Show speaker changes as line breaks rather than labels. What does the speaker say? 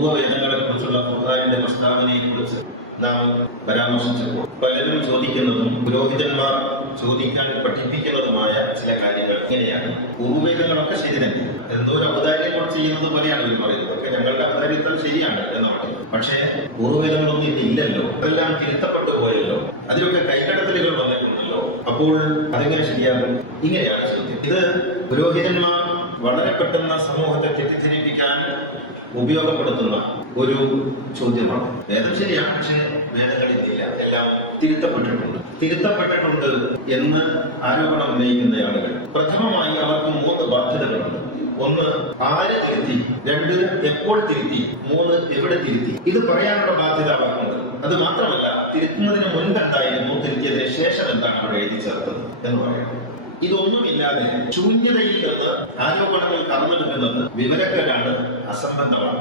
പൂർവവേദങ്ങളെ കുറിച്ചുള്ള ഖുർആാനിന്റെ പ്രസ്താവനയെ കുറിച്ച് നാം പരാമർശിച്ചപ്പോൾ പലരും ചോദിക്കുന്നതും പുരോഹിതന്മാർ ചോദിക്കാൻ പഠിപ്പിക്കുന്നതുമായ ചില കാര്യങ്ങൾ ഇങ്ങനെയാണ്. പൂർവവേദങ്ങളൊക്കെ ശരി തന്നെ എന്തോ ഒരു ഔദാര്യം കൊണ്ട് ചെയ്യുന്നത് പോലെയാണ് ഇവർ പറയുന്നത്. ഒക്കെ ഞങ്ങളുടെ ഔദാര്യത്വം ശരിയാണ് എന്നാണ്. പക്ഷേ പൂർവവേദങ്ങളൊന്നും ഇന്ന് ഇല്ലല്ലോ. അതെല്ലാം തിരുത്തപ്പെട്ടു പോയല്ലോ. അതിലൊക്കെ കൈകടത്തലുകൾ വന്നിട്ടുണ്ടല്ലോ. അപ്പോൾ അതെങ്ങനെ ശരിയാകും? ഇങ്ങനെയാണ് ചോദ്യം. ഇത് പുരോഹിതന്മാർ വളരെ പെട്ടെന്ന് സമൂഹത്തെ തെറ്റിദ്ധരിപ്പിക്കാൻ ഉപയോഗപ്പെടുത്തുന്ന ഒരു ചോദ്യമാണ്. വേദം ശരിയാണ് പക്ഷേ വേദങ്ങളില്ല എല്ലാം തിരുത്തപ്പെട്ടിട്ടുണ്ട്. തിരുത്തപ്പെട്ടിട്ടുണ്ട് എന്ന് ആരോപണം ഉന്നയിക്കുന്ന ആളുകൾ. പ്രഥമമായി അവർക്ക് മൂന്ന് ബാധ്യതകളുണ്ട്. ഒന്ന് ആര് തിരുത്തി? രണ്ട് എപ്പോൾ തിരുത്തി? മൂന്ന് എവിടെ തിരുത്തി? ഇത് പറയാനുള്ള ബാധ്യത അവർക്കുണ്ട്. അത് മാത്രമല്ല തിരുത്തുന്നതിന് മുൻപ് എന്തായിരുന്നു? തിരുത്തിയതിന് ശേഷം എന്താണ് അവിടെ എഴുതി ചേർത്തത് എന്ന് പറയുന്നത് ഇതൊന്നുമില്ലാതെ ശൂന്യതയിൽ നിന്ന് ആരോപണങ്ങൾ കടന്നെടുക്കുന്നത് വിവരക്കേടാണ് അസംബന്ധമാണ്.